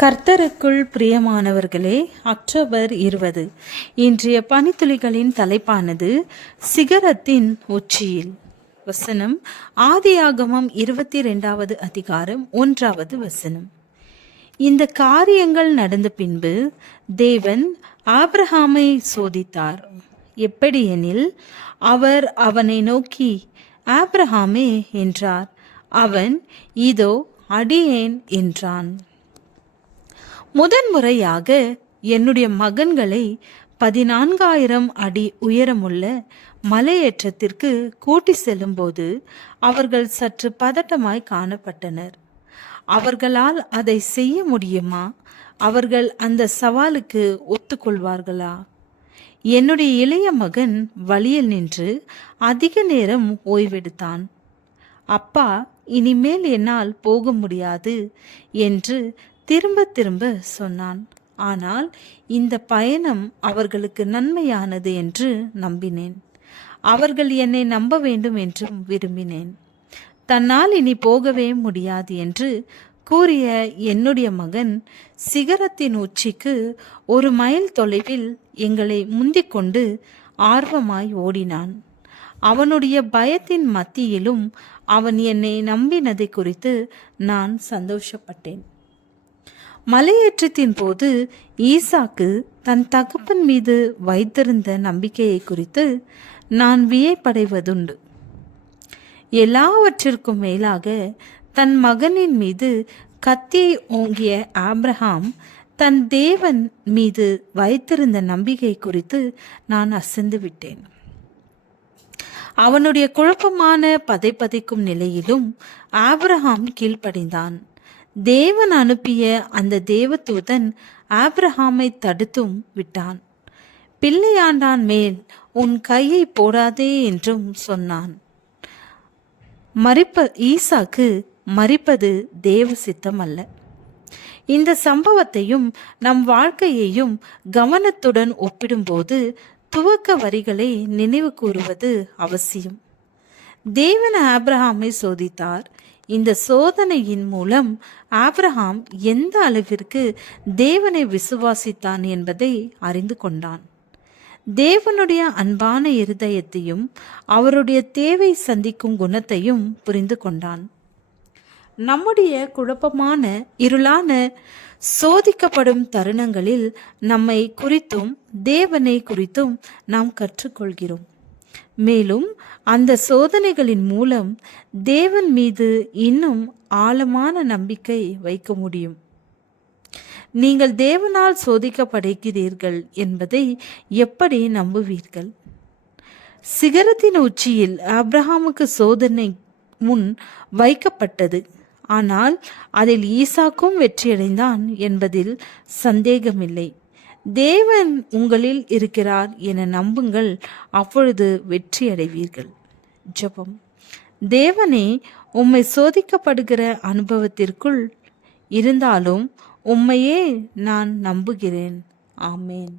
கர்த்தருக்குள் பிரியமானவர்களே, அக்டோபர் 20 இன்றைய பனித்துளிகளின் தலைப்பானது சிகரத்தின் உச்சியில். வசனம் ஆதியாகமம் 22வது அதிகாரம் 1வது வசனம். இந்த காரியங்கள் நடந்த பின்பு தேவன் ஆபிரகாமை சோதித்தார். எப்படியெனில், அவர் அவனை நோக்கி, ஆபிரகாமே என்றார். அவன், இதோ அடியேன் என்றான். முதன்முறையாக என்னுடைய மகன்களை 14,000 அடி உயரமுள்ள மலையேற்றத்திற்கு கூட்டி செல்லும்போது அவர்கள் சற்று பதட்டமாய் காணப்பட்டனர். அவர்களால் அதை செய்ய முடியுமா? அவர்கள் அந்த சவாலுக்கு ஒத்துக்கொள்வார்களா? என்னுடைய இளைய மகன் வழியில் நின்று அதிக நேரம் ஓய்வெடுத்தான். அப்பா, இனிமேல் என்னால் போக முடியாது என்று திரும்ப திரும்ப சொன்னான். ஆனால் இந்த பயணம் அவர்களுக்கு நன்மையானது என்று நம்பினேன். அவர்கள் என்னை நம்ப வேண்டும் என்றும் விரும்பினேன். தன்னால் இனி போகவே முடியாது என்று கூறிய என்னுடைய மகன் சிகரத்தின் உச்சிக்கு 1 மைல் தொலைவில் எங்களை முந்திக் கொண்டு ஆர்வமாய் ஓடினான். அவனுடைய பயத்தின் மத்தியிலும் அவன் என்னை நம்பினதை குறித்து நான் சந்தோஷப்பட்டேன். மலையேற்றத்தின் போது ஈசாக்கு தன் தகப்பன் மீது வைத்திருந்த நம்பிக்கையை குறித்து நான் வியப்படைவதுண்டு. எல்லாவற்றிற்கும் மேலாக தன் மகனின் மீது கத்தியை ஓங்கிய ஆபிரகாம் தன் தேவன் மீது வைத்திருந்த நம்பிக்கை குறித்து நான் அசந்து விட்டேன். அவனுடைய குழப்பமான பதைக்கும் நிலையிலும் ஆபிரகாம் கீழ்ப்படிந்தான். தேவன் அனுப்பிய அந்த தேவதூதன் ஆபிரகாமை தடுத்தும் விட்டான். பிள்ளையாண்டான் மேல் உன் கையை போடாதே என்றும் சொன்னான். ஈசாக்கு மரிப்பது தேவ சித்தம் அல்ல. இந்த சம்பவத்தையும் நம் வாழ்க்கையையும் கவனத்துடன் ஒப்பிடும்போது துவக்க வரிகளை நினைவு கூறுவது அவசியம். தேவன் ஆபிரகாமை சோதித்தார். இந்த சோதனையின் மூலம் ஆபிரகாம் எந்த அளவிற்கு தேவனை விசுவாசித்தான் என்பதை அறிந்து கொண்டான். தேவனுடைய அன்பான இருதயத்தையும் அவருடைய தேவை சந்திக்கும் குணத்தையும் புரிந்து கொண்டான். நம்முடைய குழப்பமான இருளான சோதிக்கப்படும் தருணங்களில் நம்மை குறித்தும் தேவனை குறித்தும் நாம் கற்றுக்கொள்கிறோம். மேலும் அந்த சோதனைகளின் மூலம் தேவன் மீது இன்னும் ஆழமான நம்பிக்கை வைக்க முடியும். நீங்கள் தேவனால் சோதிக்கப்படுகிறீர்கள் என்பதை எப்படி நம்புவீர்கள்? சிகரத்தின் உச்சியில் ஆபிரகாமுக்கு சோதனை முன் வைக்கப்பட்டது. ஆனால் அதில் ஈசாக்கும் வெற்றியடைந்தான் என்பதில் சந்தேகமில்லை. தேவன் உங்களில் இருக்கிறார் என நம்புங்கள், அப்பொழுது வெற்றி அடைவீர்கள். ஜெபம். தேவனே, உம்மை சோதிக்கப்படுகிற அனுபவத்திற்குள் இருந்தாலும் உம்மையே நான் நம்புகிறேன். ஆமேன்.